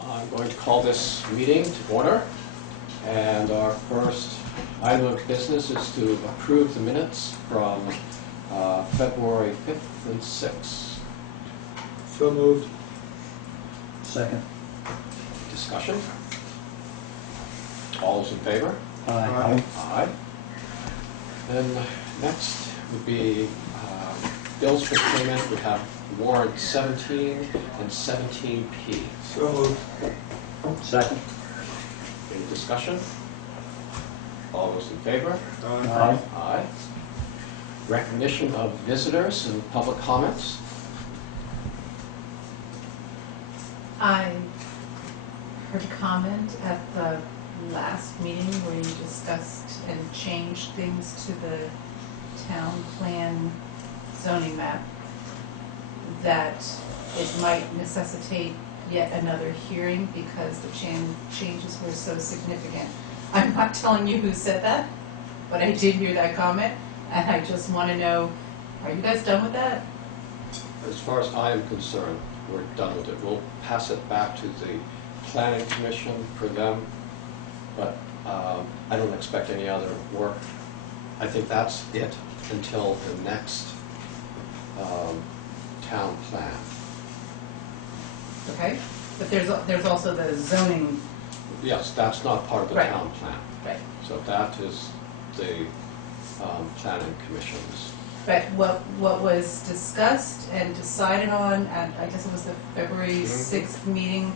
I'm going to call this meeting to order, and our first item of business is to approve the minutes from February 5th and 6th. So moved. Second. Discussion? All those in favor? Aye. Aye. Then next would be bills for payment. We have warrant 17 and 17P. So moved. Second. Any discussion? All those in favor? Aye. Aye. Recognition of visitors and public comments. I heard a comment at the last meeting where you discussed and changed things to the town plan zoning map, that it might necessitate yet another hearing because the changes were so significant. I'm not telling you who said that, but I did hear that comment, and I just want to know, are you guys done with that? As far as I am concerned, we're done with it. We'll pass it back to the planning commission for them, but I don't expect any other work. I think that's it until the next town plan. Okay, but there's also the zoning. Yes, that's not part of the Right. town plan. Right. So that is the planning commission's. But what was discussed and decided on at, I guess it was the February 6th meeting,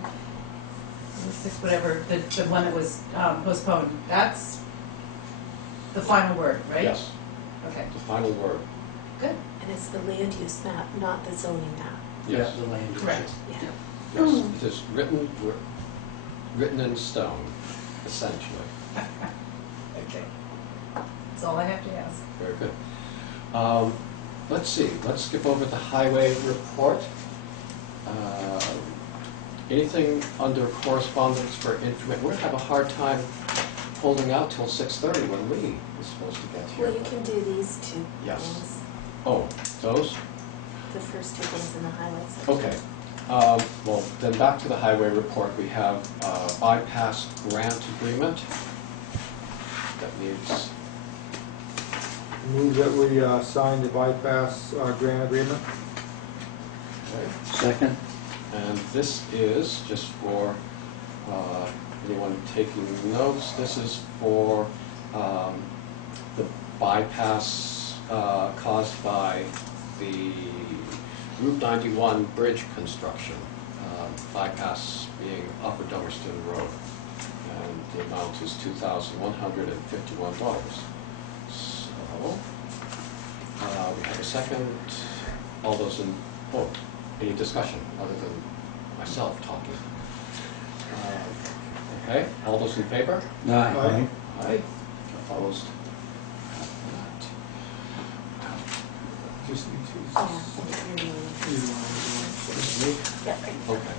the 6th, whatever, the one that was postponed, that's the final word, right? Yes, Okay, the final word. good. And it's the land use map, not the zoning map. Yes, The land use. Correct. Yeah. yes. It is written in stone, essentially. Okay. That's all I have to ask. Very good. Let's see, let's skip over the highway report. Anything under correspondence for information? We're going to have a hard time holding out till 6:30 when we were supposed to get here. Well, you can do these two Yes. things, Oh, those? the first two things in the highlight section. Okay. Well, then back to the highway report. We have bypass grant agreement that needs. Move that we sign the bypass grant agreement. Okay. Second. And this is just for anyone taking notes. This is for the bypass caused by the Route 91 bridge construction. Bypass being Upper Dummerston Road, and the amount is $2,151. So we have a second. All those in vote. Any discussion other than myself talking? Okay, all those in favor? Aye. Aye. Opposed? Just need to. Oh, I think you're really- Yeah, right. Okay.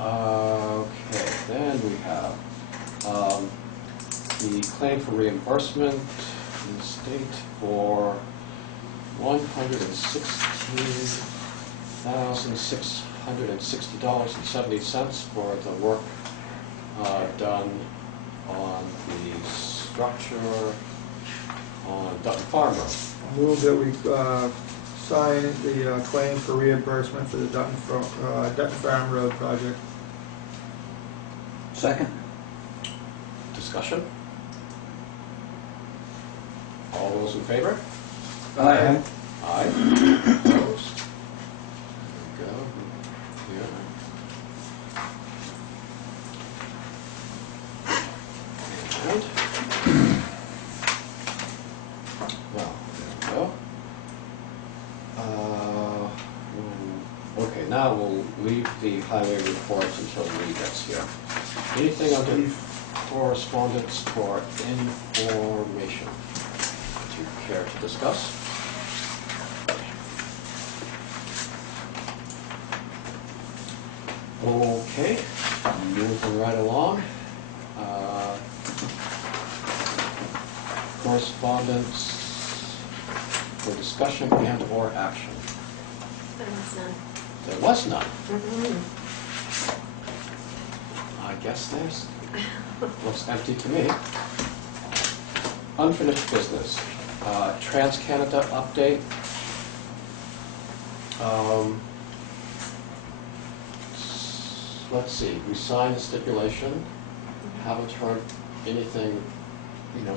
Okay, then we have the claim for reimbursement in the state for $116,660.70 for the work done on the structure on Dutton Farm Road. Move that we sign the claim for reimbursement for the Dutton Farm Road project. Second. Discussion? All those in favor? Aye. Aye. Opposed? There we go. Here. And, well, there we go. Okay, now we'll leave the highway reports until Lee gets here. Anything under correspondence or information that you care to discuss? Okay, moving right along. Correspondence for discussion and or action. There was none. There was none. Mhm. I guess looks empty to me. Unfinished business. Trans-Canada update. Let's see, we signed the stipulation, haven't heard anything,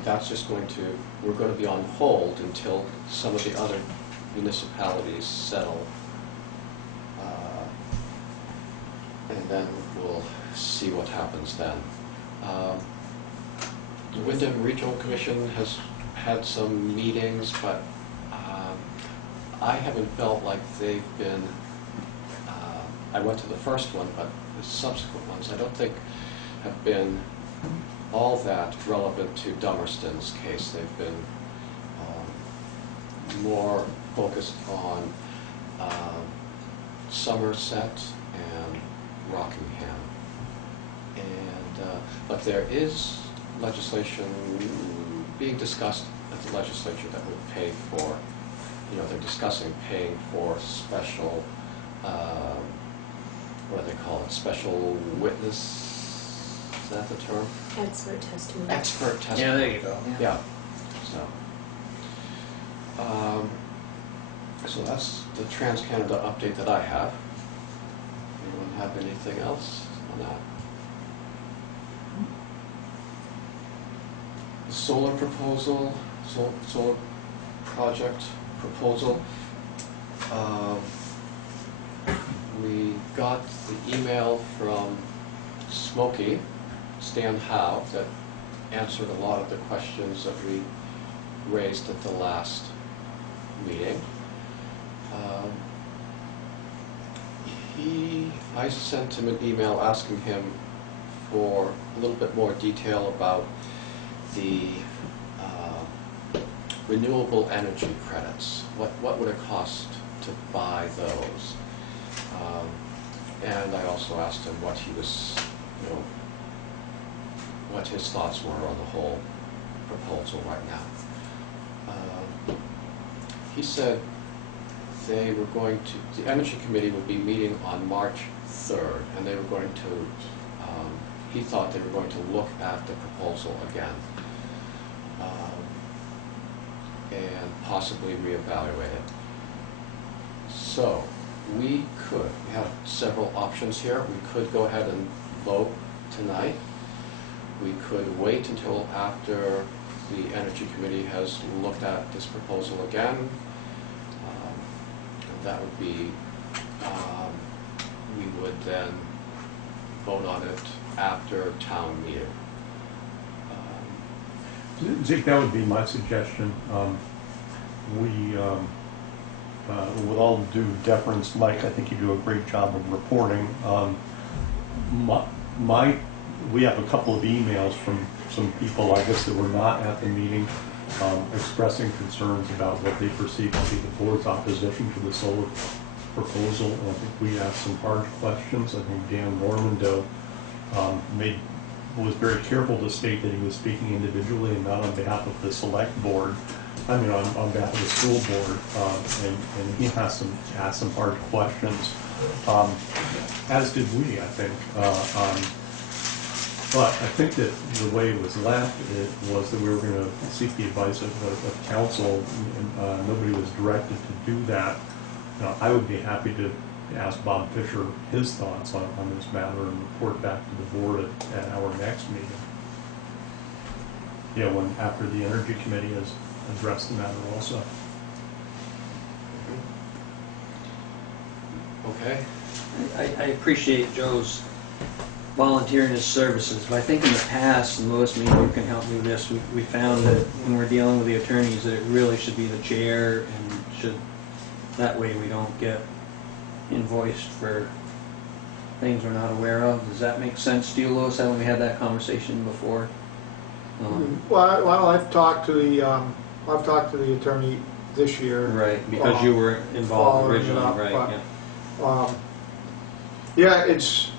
that's just we're going to be on hold until some of the other municipalities settle. And then we'll see what happens then. The Wyndham Regional Commission has had some meetings, but I haven't felt like they've been, I went to the first one, but the subsequent ones I don't think have been all that relevant to Dummerston's case. They've been more focused on Somerset and Rockingham. And but there is legislation being discussed at the legislature that would pay for, they're discussing paying for special, what do they call it, special witness, is that the term? Expert testimony. Expert testimony. Yeah, there you go. Yeah, so that's the Trans-Canada update that I have. Anyone have anything else on that? The solar proposal, solar project proposal. We got the email from Smokey, Stan Howe, that answered a lot of the questions that we raised at the last meeting. I sent him an email asking him for a little bit more detail about the renewable energy credits. What would it cost to buy those? And I also asked him what he was, what his thoughts were on the whole proposal right now. He said they were going to, the Energy Committee will be meeting on March 3rd, and they were going to, he thought they were going to look at the proposal again and possibly reevaluate it. So we have several options here. We could go ahead and vote tonight. We could wait until after the Energy Committee has looked at this proposal again. That would be, we would then vote on it after town meeting. Jake, that would be my suggestion. With all due deference, Mike, I think you do a great job of reporting. We have a couple of emails from some people, I guess, that were not at the meeting, expressing concerns about what they perceive to be the board's opposition to the solar proposal. And I think we asked some hard questions. I think Dan Normando was very careful to state that he was speaking individually and not on behalf of the select board. I mean, on behalf of the school board, and he asked some hard questions, as did we, I think. But I think that the way it was left, it was that we were gonna seek the advice of council, and nobody was directed to do that. I would be happy to ask Bob Fisher his thoughts on this matter and report back to the board at our next meeting. When after the Energy Committee has addressed the matter also. Okay, I appreciate Joe's volunteering his services, but I think in the past, and Louis, maybe you can help me with this, we found that when we're dealing with the attorneys, that it really should be the chair, and that way we don't get invoiced for things we're not aware of. Does that make sense to you, Louis? Haven't we had that conversation before? Well, I've talked to the attorney this year. Right, because you were involved following it originally, up, right, but, yeah. it's,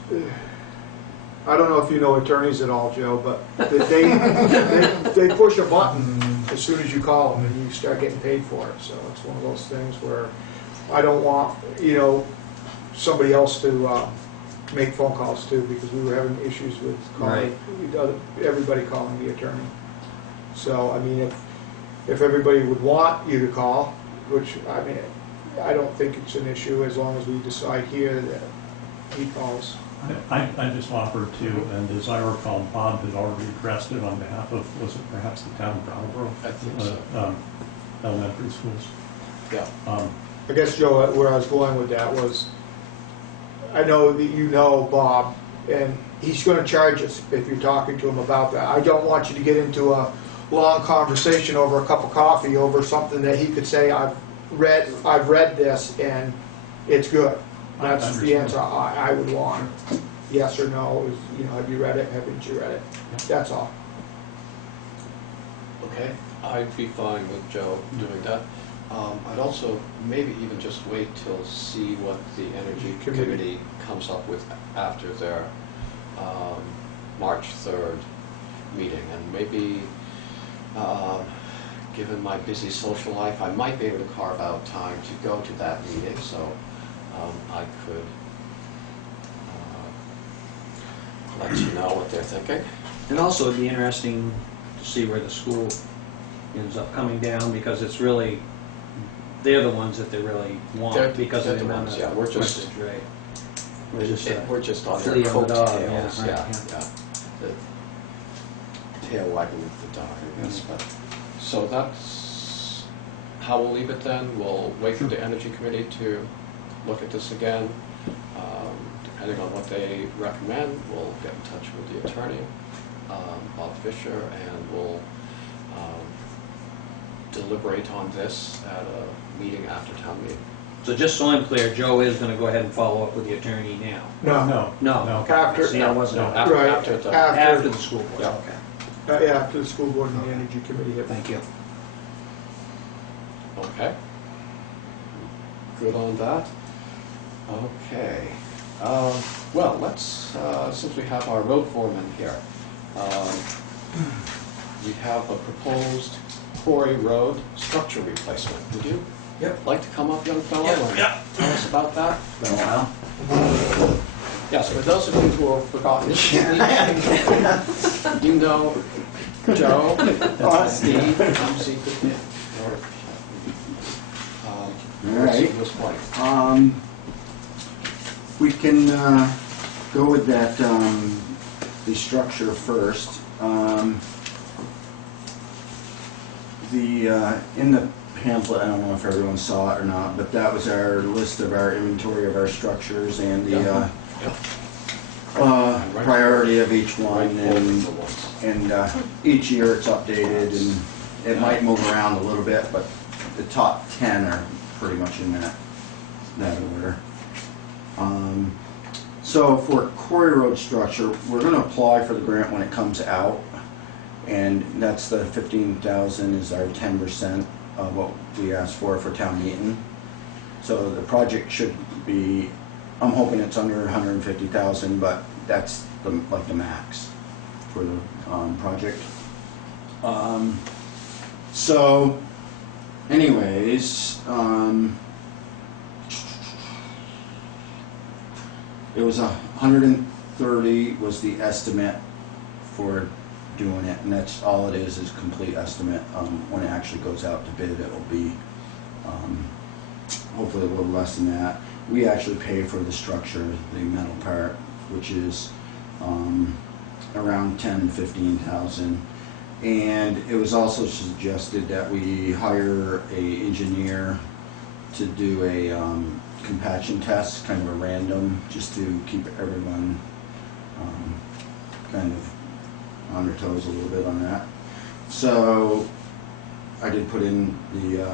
I don't know if you know attorneys at all, Joe, but they push a button as soon as you call them and you start getting paid for it. So it's one of those things where I don't want, somebody else to make phone calls too, because we were having issues with calling, everybody calling the attorney. So, I mean, if everybody would want you to call, which, I mean, I don't think it's an issue as long as we decide here that he calls. I just offered to, and as I recall, Bob had already addressed it on behalf of, was it perhaps the town of Brattleboro? I think so. Elementary schools. Yeah. I guess, Joe, where I was going with that was, I know that you know Bob, and he's going to charge us if you're talking to him about that. I don't want you to get into a long conversation over a cup of coffee over something that he could say, I've read this and it's good. That's the answer I would want. Yes or no, is, have you read it, haven't you read it? That's all. Okay, I'd be fine with Joe doing that. I'd also maybe even just wait till see what the Energy Committee comes up with after their March 3rd meeting. And maybe, given my busy social life, I might be able to carve out time to go to that meeting, so I could let you know what they're thinking. And also it'd be interesting to see where the school ends up coming down, because it's really, they're the ones that they really want because of the amount of we're just, message, right? we're just on their flea on the dog, coattails, yeah, right, yeah. The tail wagging of the dog, I guess. But so that's how we'll leave it then. We'll wait for the Energy Committee to look at this again. Depending on what they recommend, we'll get in touch with the attorney, Bob Fisher, and we'll deliberate on this at a meeting after town meeting. So just so I'm clear, Joe is going to go ahead and follow up with the attorney now? No. After, See, I wasn't, No, right, after the school board, Yeah. okay. yeah, after the school board and the Energy Committee. Thank you. Okay. Good on that. Okay. Well, let's, since we have our road foreman here, we have a proposed Quarry Road structure replacement. Would you like to come up, young fellow, and tell us about that? Been a while. Yes, for those of you who have forgotten, you know Joe, Steve, I'm Steve. All right. We can go with that, the structure first. In the pamphlet, I don't know if everyone saw it or not, but that was our list of our inventory of our structures and the priority of each one, and each year it's updated, and it might move around a little bit, but the top 10 are pretty much in that order. So for Quarry Road structure, we're going to apply for the grant when it comes out, and that's the 15,000 is our 10% of what we asked for town meeting. So the project should be, I'm hoping it's under 150,000, but that's like the max for the project. So anyways, it was 130 was the estimate for doing it, and that's all it is complete estimate. When it actually goes out to bid, it will be hopefully a little less than that. We actually pay for the structure, the metal part, which is around 10-15,000. And it was also suggested that we hire a engineer to do a compaction test, kind of a random, just to keep everyone kind of on their toes a little bit on that. So I did put in the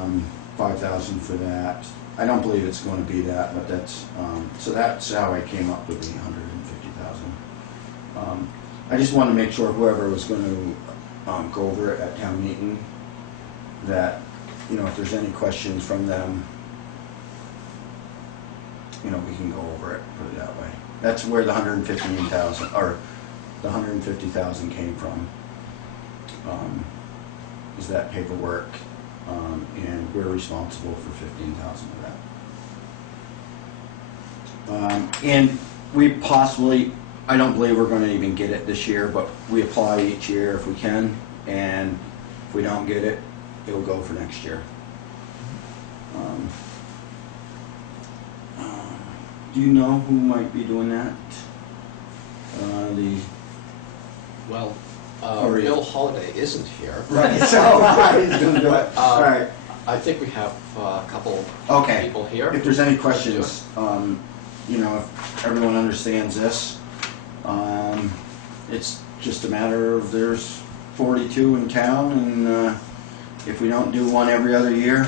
5,000 for that. I don't believe it's going to be that, but that's so that's how I came up with the 150,000. I just wanted to make sure whoever was going to go over it at town meeting, that, you know, if there's any questions from them, you know, we can go over it, put it that way. That's where the 115,000 or the 150,000 came from. Is that paperwork, and we're responsible for 15,000 of that. And we possibly, I don't believe we're going to even get it this year, but we apply each year if we can, and if we don't get it, it'll go for next year. Do you know who might be doing that? Well, Or Bill Holiday isn't here. Right, so he's going to do it. All right. I think we have a couple Okay. people here. If there's any questions, you know, if everyone understands this, it's just a matter of there's 42 in town, and if we don't do one every other year,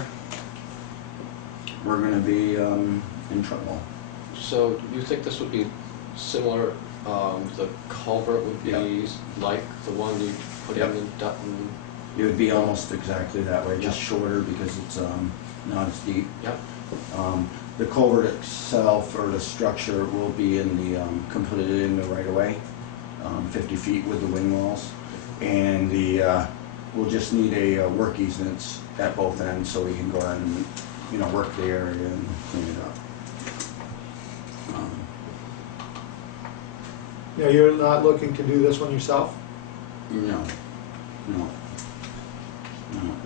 we're going to be in trouble. So do you think this would be similar, the culvert would be like the one you put Yep. in Dutton? It would be almost exactly that way, just shorter because it's not as deep. Yep. The culvert itself, or the structure, will be in the completed in the right of way, 50 feet with the wing walls, and we'll just need a work easements at both ends so we can go ahead and, you know, work the area and clean it up. Yeah, you're not looking to do this one yourself? No.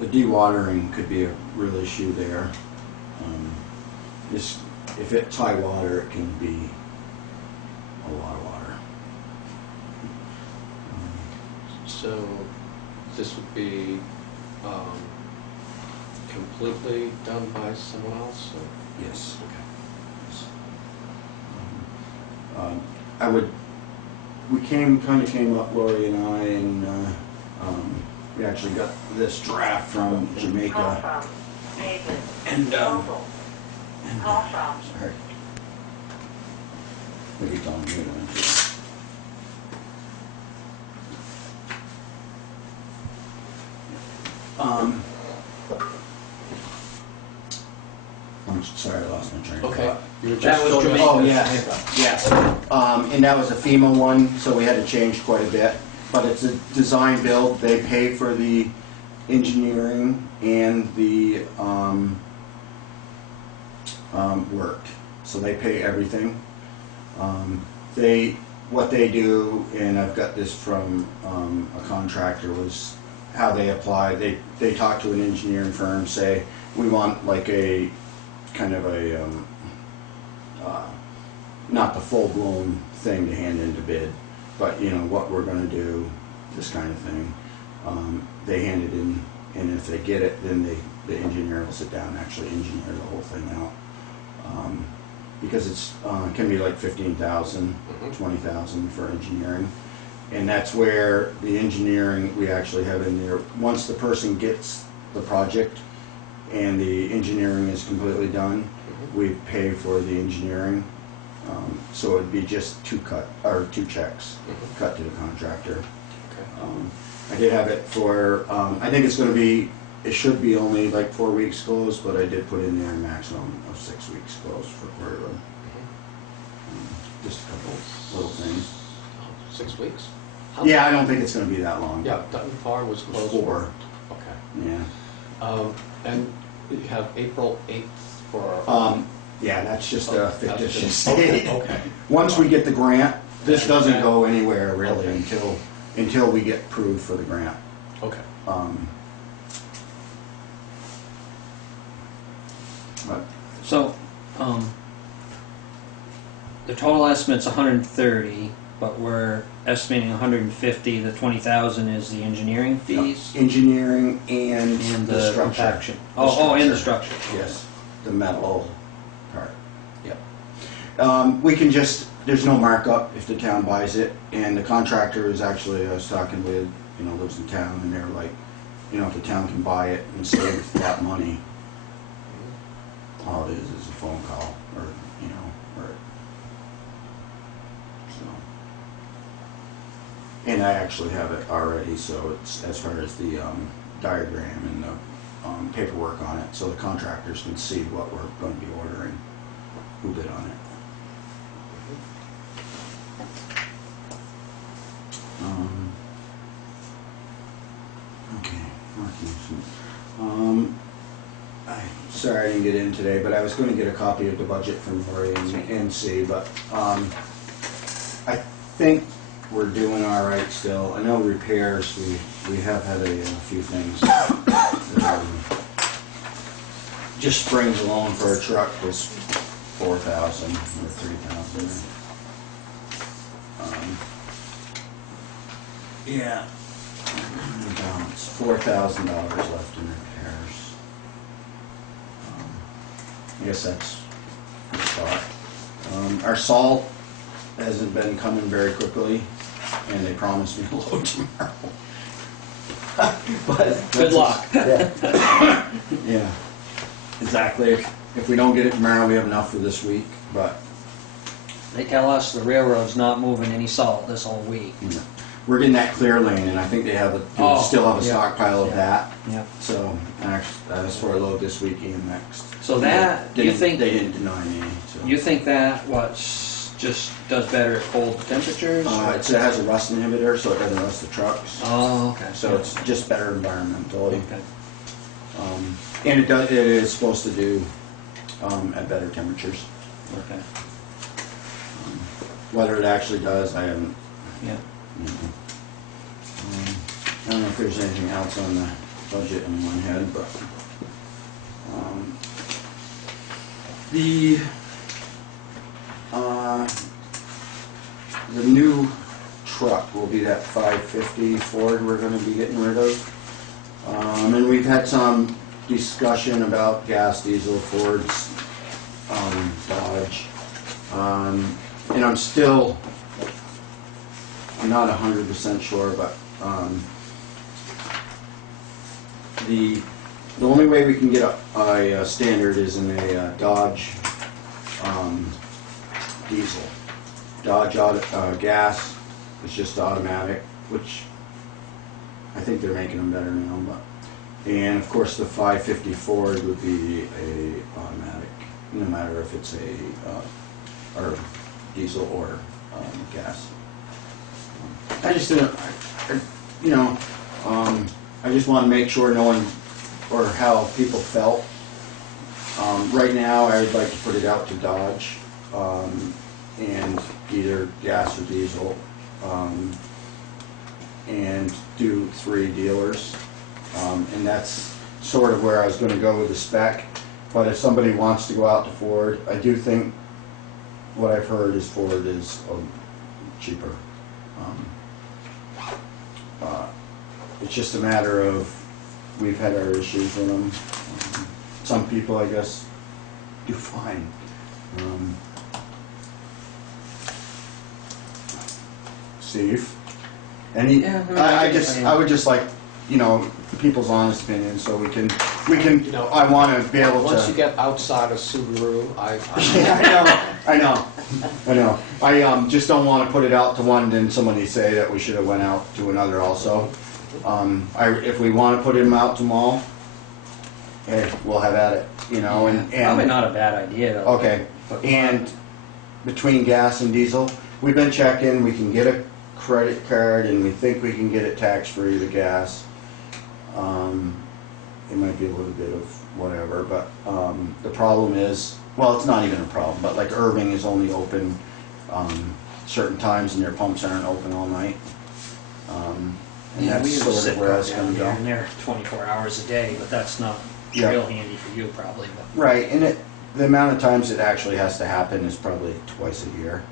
The dewatering could be a real issue there. If it's high water, it can be a lot of water. So this would be completely done by someone else? Or? Yes. Okay. We kind of came up, Lori and I, and we actually got this draft from Jamaica. And sorry. Maybe it's on mute. I'm sorry, I lost my train of Okay. thought. You were just That was showing us Jamaica. Oh, the yes, yes. And that was a FEMA one, so we had to change quite a bit. But it's a design build. They pay for the engineering and the work. So they pay everything. What they do, and I've got this from a contractor, was how they apply. They talk to an engineering firm, say, we want like a kind of a not the full-blown thing to hand into bid, but you know what we're going to do, this kind of thing. They hand it in, and if they get it, then the engineer will sit down and actually engineer the whole thing out. Because it's can be like 15,000, 20,000 for engineering, and that's where the engineering we actually have in there. Once the person gets the project and the engineering is completely done, we pay for the engineering. So it'd be just two checks cut to the contractor. Okay. I did have it for, I think it's going to be, it should be only like 4 weeks closed, but I did put in there a maximum of 6 weeks closed for Quarry Road. Just a couple little things. Oh, 6 weeks? How Yeah, I don't think it's going to be that long. Yeah, Dutton Farm was closed. 4. Okay. Yeah. And you have April 8th for... Yeah, that's just a that's fictitious just- date. Okay. Once we get the grant, this doesn't go anywhere really until until we get approved for the grant. Okay. But So, the total estimate's 130, but we're estimating 150. The 20,000 is the engineering fees engineering and and the the structure. compaction. The Oh, and the structure. structure. Yes, the metal part. Yep. We can just, there's no markup if the town buys it, and the contractor is actually, I was talking with, lives in town, and they're like, if the town can buy it and save that money, all it is a phone call, or, or, so. And I actually have it already, so it's, as far as the diagram and the paperwork on it, so the contractors can see what we're going to be ordering, who bid on it. Okay, sorry I didn't get in today, but I was going to get a copy of the budget from Lori and see, but I think we're doing all right still. I know repairs, we have had a few things. Just springs alone for a truck was $4,000 or $3,000. Yeah. Balance $4,000 left in repairs. I guess that's a good spot. Our salt hasn't been coming very quickly, and they promised me a load tomorrow. But Good luck. Yeah. Yeah. Exactly. If we don't get it tomorrow, we have enough for this week. But They tell us the railroad's not moving any salt this whole week. we're getting that clear lane, and I think they still have a yeah. stockpile of that. Yeah. So actually, that's for a load this week and next. So that, They you didn't- think, they didn't deny me? So. you think that just does better at cold temperatures? It has a rust inhibitor, so it doesn't rust the trucks. Oh, okay. So it's just better environmentally. Okay. And it is supposed to do at better temperatures. Okay. Whether it actually does, I haven't. Yeah. I don't know if there's anything else on the budget in my head, but the new truck will be that 550 Ford we're going to be getting rid of. And we've had some discussion about gas, diesel, Fords, Dodge. And I'm not 100% sure, but the only way we can get a standard is in a Dodge diesel. Dodge gas is just automatic, which I think they're making them better now. And of course, the 550 Ford would be a automatic, no matter if it's or diesel or gas. I just didn't, I just want to make sure no one, or how people felt. Right now, I would like to put it out to Dodge, and either gas or diesel, and do 3 dealers. And that's sort of where I was going to go with the spec. But if somebody wants to go out to Ford, I do think what I've heard is Ford is cheaper. It's just a matter of, we've had our issues with them. Some people, I guess, do fine. Steve? Any? Yeah, I would just like, people's honest opinion, so we can. I want to be able to. Once you get outside of Subaru, I know. I just don't want to put it out to one, then somebody say that we should have went out to another also. If we want to put him out to them all, hey, we'll have at it, and Probably not a bad idea, though. okay. And between gas and diesel, we've been checking. We can get a credit card, and we think we can get it tax-free, the gas. It might be a little bit of whatever, but the problem is, well, it's not even a problem, but like Irving is only open certain times, and their pumps aren't open all night. And Yeah, we that's use a sort of sit where car that's down gonna there, go. and they're 24 hours a day, but that's not Yeah. real handy for you probably, but. Right, and the amount of times it actually has to happen is probably twice a year.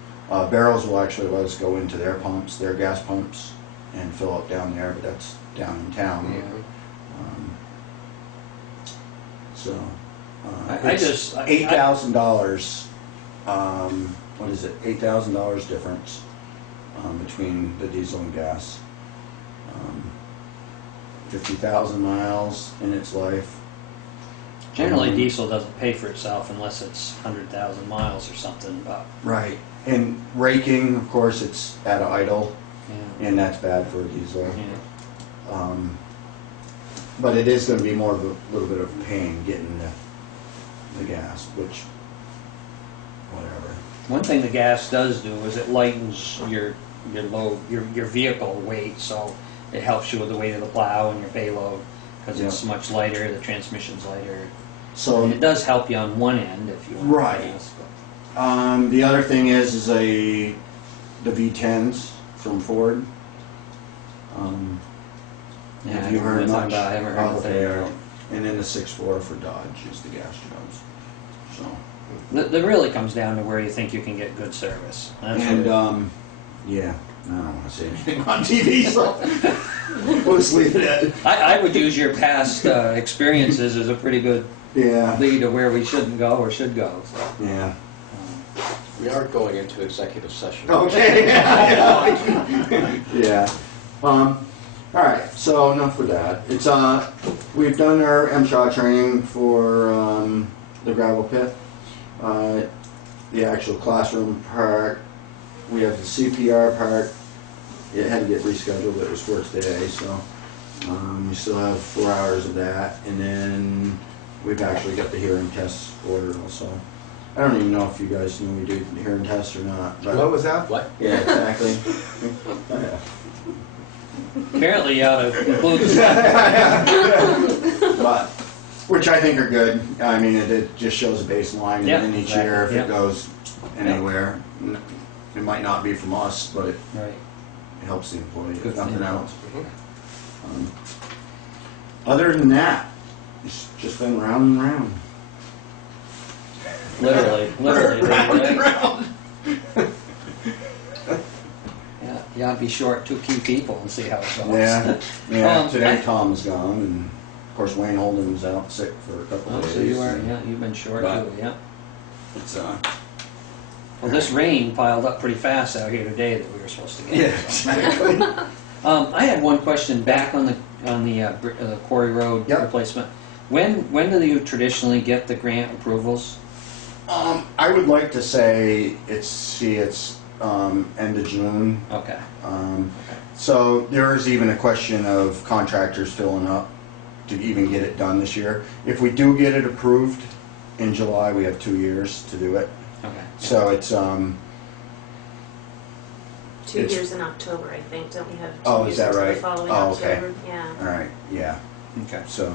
Barrels will actually let us go into their pumps, their gas pumps, and fill up down there, but that's down in town. Yeah. So, I just- I- $8,000. What is it? $8,000 difference between the diesel and gas. 50,000 miles in its life. Generally, diesel doesn't pay for itself unless it's 100,000 miles or something, but, Right, and raking, of course, it's at idle, yeah. and that's bad for a diesel. Yeah. But it is going to be more of a little bit of pain getting the gas, which, whatever. One thing the gas does do is it lightens your load, your vehicle weight, so it helps you with the weight of the plow and your payload, because it's Yeah. much lighter, the transmission's lighter. So It does help you on one end if you want. Right. Gas, but- the other thing is the V10s from Ford. Yeah, Have I you don't heard know much? about- I haven't heard Oh, what they they are. are. And then the 6.4 for Dodge is the gas jobs. So. That really comes down to where you think you can get good service. That's And what- yeah, I don't want to say anything on TV, so we'll just leave it at. I would use your past experiences as a pretty good Yeah, lead to where we shouldn't go or should go. So. yeah. We are going into executive session. Okay. Yeah. All right. So enough with that. It's we've done our MSHA training for the gravel pit, the actual classroom part. We have the CPR part. It had to get rescheduled, but it was for today, so we still have 4 hours of that, and then we've actually got the hearing tests ordered also. I don't even know if you guys knew we do the hearing tests or not, but What was that? What? yeah, exactly. Apparently, you ought to include the But, which I think are good. I mean, it just shows a baseline, and Yeah, then each exactly, year, if yeah. it goes anywhere, it might not be from us, but it Right. helps the employee, Good if nothing thing. else. Mhm. Other than that, it's just been round and round. Literally. Round and Right? round. Yeah, you ought to be short 2 key people and see how it goes. Yeah, yeah. Today I- Tom's gone, and of course Wayne Holden was out sick for a couple Oh, of days. so you are, yeah, you've been short But- too, yeah. It's Well, this rain piled up pretty fast out here today that we were supposed to get. yeah, exactly. I had one question back on the Quarry Road Yep. replacement. When do you traditionally get the grant approvals? I would like to say it's end of June. Okay. So there is even a question of contractors filling up to even get it done this year. If we do get it approved in July, we have 2 years to do it. Okay. So it's 2 It's- years in October, I think. Don't we have 2 Oh, is years that until right? the following Oh, okay. October? Yeah. all right. Yeah. Okay. So.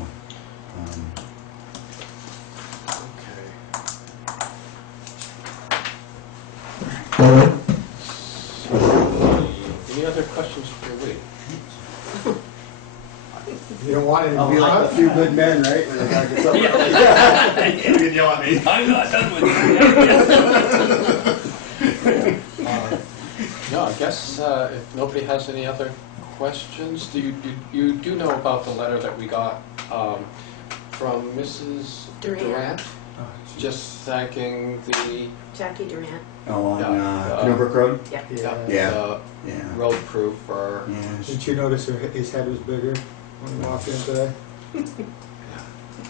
Any other questions for Lee? You don't want it to Oh, be like like a few good men, right? When they gotta get something. You can yell at me. I'm not done with you. No, I guess if nobody has any other questions, you do know about the letter that we got from Mrs. Durant. Just thanking the Jackie Durant. Oh, on Yeah. Knubrook Road? Yeah. Yeah. the Yeah. road crew for, Yeah. Didn't you notice his head was bigger when he walked in today?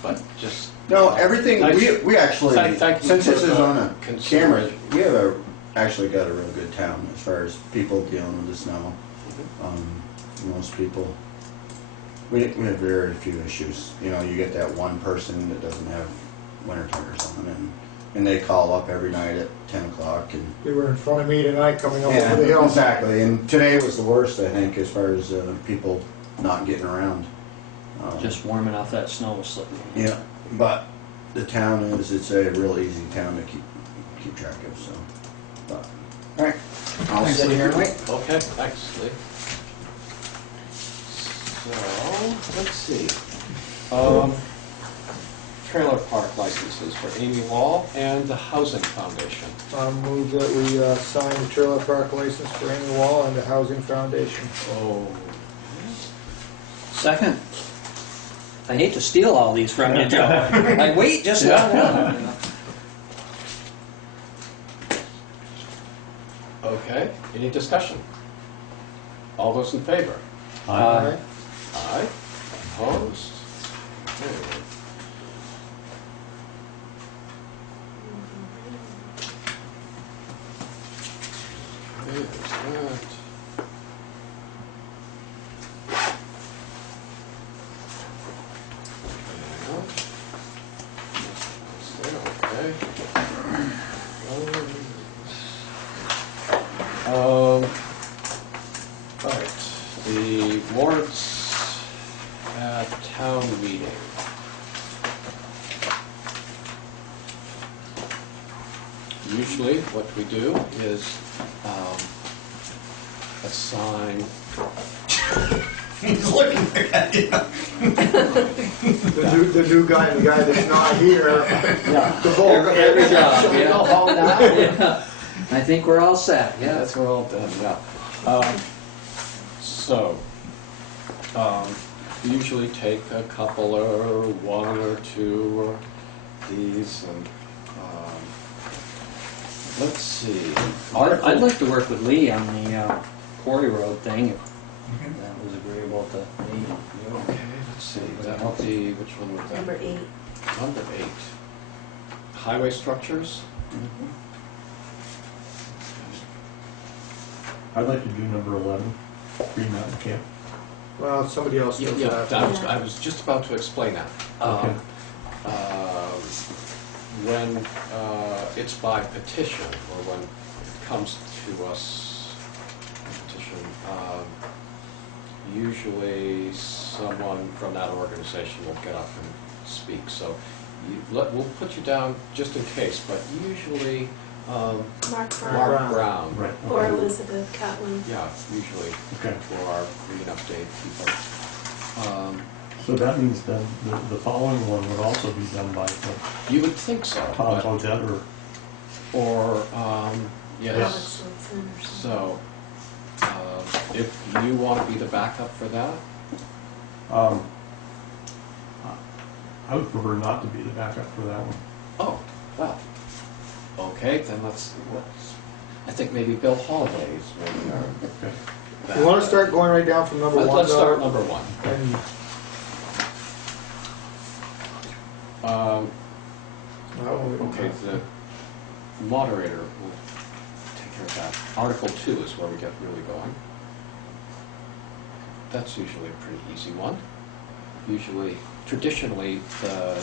but just. No, everything, we actually, Thank you since for this is the on a camera, consideration. we have actually got a real good town as far as people dealing with the snow. Most people, we have very few issues. You know, you get that one person that doesn't have winter tires on, and they call up every night at 10 o'clock and. They were in front of me tonight coming up over the hill. Exactly, and today was the worst, I think, as far as people not getting around. Just warming off that snow was slipping. Yeah, but the town it's a real easy town to keep track of, so. But, all right, I'll sit here and wait. Okay, thanks, Lee. So, let's see. Trailer park licenses for Amy Wall and the Housing Foundation. Move that we sign the trailer park license for Amy Wall and the Housing Foundation. Oh. Second. I hate to steal all these from you, Joe. Like, wait, just one. You know. Okay, any discussion? All those in favor? Aye. Aye. Opposed? Okay. There's that. Okay. All right, the warrants at town meeting. Usually what we do is assign He's looking at you. The new guy and the guy that's not here. Yeah. The vote. Every job, Shall we yeah. go home now? Yeah. I think we're all set, yeah. That's we're all done now. So, we usually take a couple or one or two of these and, let's see. I'd like to work with Lee on the Quarry Road thing, if that was agreeable to me. Okay, let's see, that'll be, which one was that? Number 8. Number 8. Highway structures? I'd like to do number 11, Green Mountain Camp. Well, somebody else does Yeah, that. I was just about to explain that. Okay. When it's by petition, or when it comes to us by petition, usually someone from that organization will get up and speak. So we'll put you down just in case, but usually Mark Brown. Mark Brown. Right. Or okay. Elizabeth Catlin. Yeah, usually Okay. for our green update people. So that means then the following one would also be done by like, You would think so, Tom but, Odette or yes. Alex Wilson or something. So, if you want to be the backup for that, I would prefer not to be the backup for that one. oh, well, okay, then I think maybe Bill Holiday is maybe our Okay. backup. You want to start going right down from number 1? Let's start though? number 1. And Okay, the moderator will take care of that. Article 2 is where we get really going. That's usually a pretty easy one. Usually, traditionally, the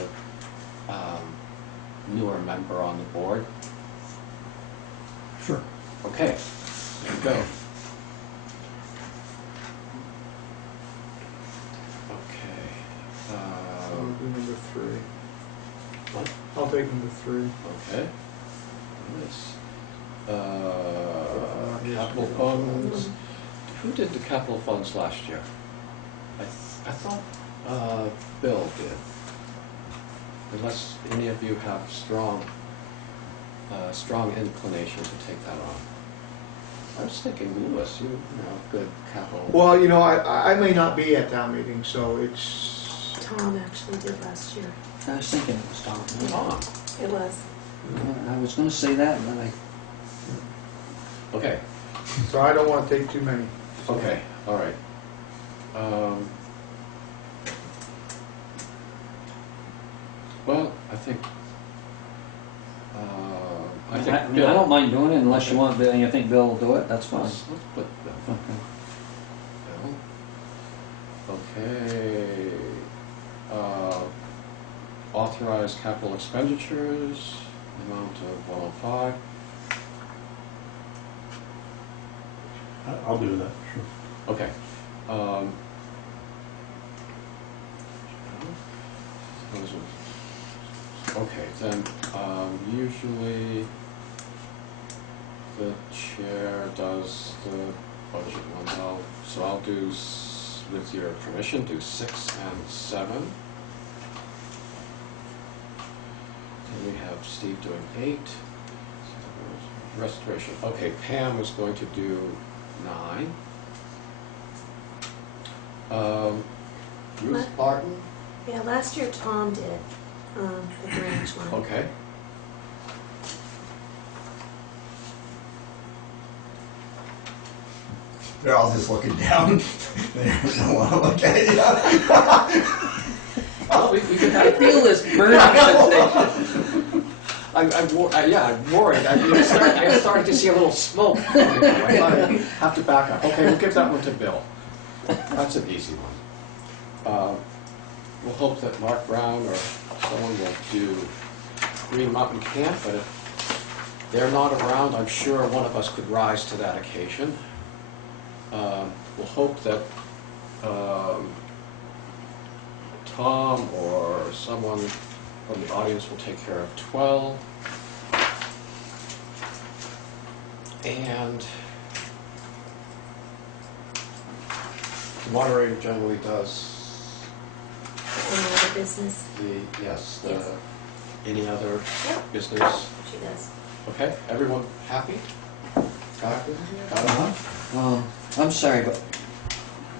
newer member on the board. Sure. Okay, there you go. Okay. I'll do number 3. What? I'll take number 3. Okay. Nice. Capital funds. Who did the capital funds last year? I thought Bill did. Unless any of you have strong inclination to take that on. I was thinking Lewis, you know, good capital. Well, you know, I may not be at town meeting, so it's, Tom actually did last year. I was thinking it was Tom. Tom. It was. I was gonna say that, and then Okay. so I don't want to take too many. Okay. All right. Well, I think. I mean, I don't mind doing it unless you want Bill, and you think Bill will do it, that's fine. Let's put Bill. Okay. Okay. Authorize capital expenditures, amount of 105. I'll do that, sure. Okay. Okay, then, usually the chair does the budget one, so I'll do with your permission, do 6 and 7. And we have Steve doing 8. Restoration. Okay, Pam was going to do 9. Ruth What? Barton. Yeah, last year Tom did, the Grange one. Okay. They're all just looking down. They don't want to look at you. Well, we could I have. feel this burning sensation. I'm worried. I started to see a little smoke. I thought I'd have to back up. Okay, we'll give that one to Bill. That's an easy one. We'll hope that Mark Brown or someone will do Green Mountain Camp, but if they're not around, I'm sure one of us could rise to that occasion. We'll hope that Tom or someone from the audience will take care of 12. And the moderator generally does Any other business? yes, Yes. any other Yep. business. She does. Okay, everyone happy? Got enough? I'm sorry, but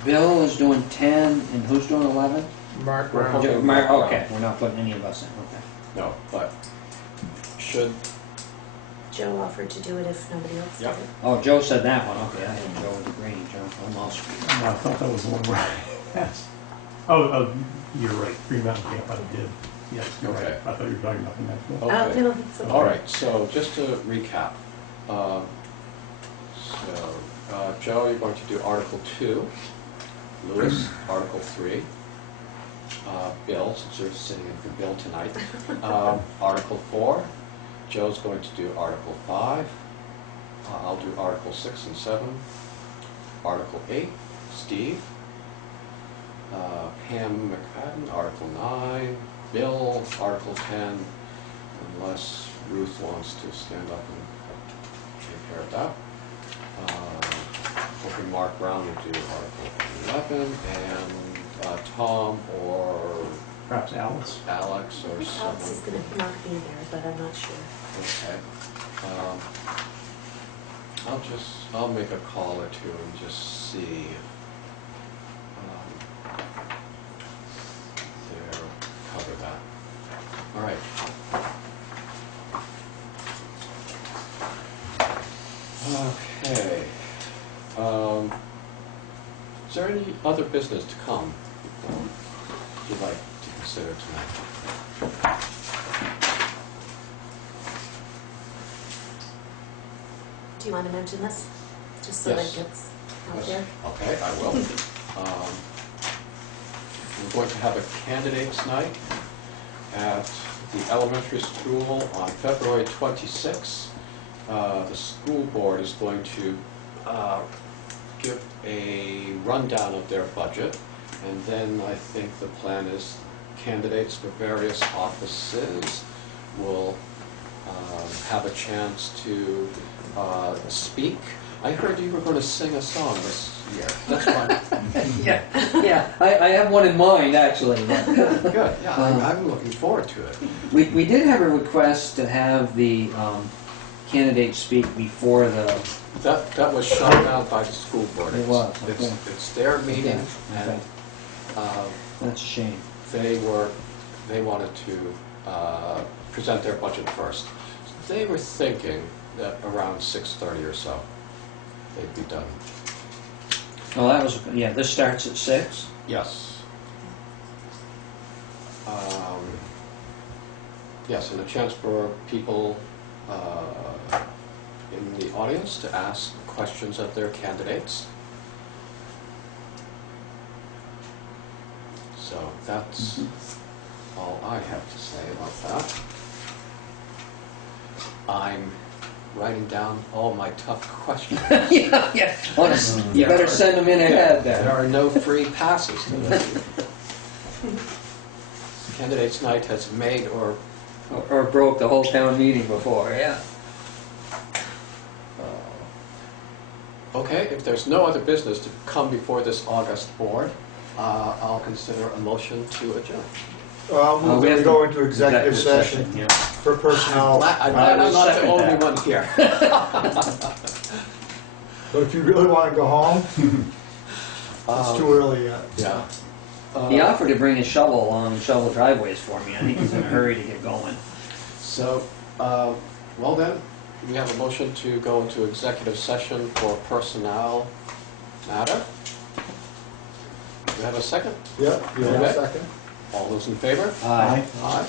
Bill is doing 10, and who's doing 11? Mark We're Brown. hoping- Okay, we're not putting any of us in, okay. No, but should, Joe offered to do it if nobody else did Yep. it. Oh, Joe said that one, okay, I had Joe with the Grange, I'm all screwed. No, I thought that was the one where I asked. Oh, you're right, Green Mountain Camp, I did. Yes, you're right. Okay. I thought you were talking about the next one. okay. Oh, no, it's okay. All right, so just to recap. Joe, you're going to do Article 2. Louis, Article 3. Bill, since you're sitting in for Bill tonight. Article 4. Joe's going to do Article 5. I'll do Article 6 and 7. Article 8, Steve. Pam McFadden, Article 9. Bill, Article 10, unless Ruth wants to stand up and take care of that. Hoping Mark Brown will do Article 11, and Tom or Perhaps Alice. Alex I or think Alex is someone. gonna not be there, but I'm not sure. Okay. I'll make a call or two and just see. There, cover that. All right. Okay. Is there any other business to come you'd like to consider tonight? Do you want to mention this? Just so that Yes. it gets out Yes. there? Okay, I will. We're going to have a candidates night at the elementary school on February 26th. The school board is going to give a rundown of their budget, and then I think the plan is candidates for various offices will have a chance to speak. I heard you were going to sing a song this year. That's fine. Yeah, I have one in mind, actually. Good, yeah, I'm looking forward to it. We did have a request to have the candidates speak before the, That was shut down by the school board. It was, It's- okay. It's their meeting, Okay, and that's a shame. they wanted to present their budget first. They were thinking that around 6:30 or so, they'd be done. Well, that was, yeah, this starts at 6? Yes. Yes, and a chance for people in the audience to ask questions of their candidates. So that's all I have to say about that. I'm writing down all my tough questions. Yeah. Honestly, you better send them in ahead There then. are no free passes to this. Candidates night has made or Or broke the whole town meeting before, yeah. okay. Okay, if there's no other business to come before this August board, I'll consider a motion to adjourn. I'll move that we go into executive session Yeah. for personnel. I'm glad I'm not the second only that. one here. But if you really want to go home, it's too early yet. Yeah. He offered to bring his shovel along and shovel driveways for me. I think he's in a hurry to get going. So, well then, we have a motion to go into executive session for personnel matter. Do you have a second? Yep, you have Okay. a second? All those in favor? Aye. Aye.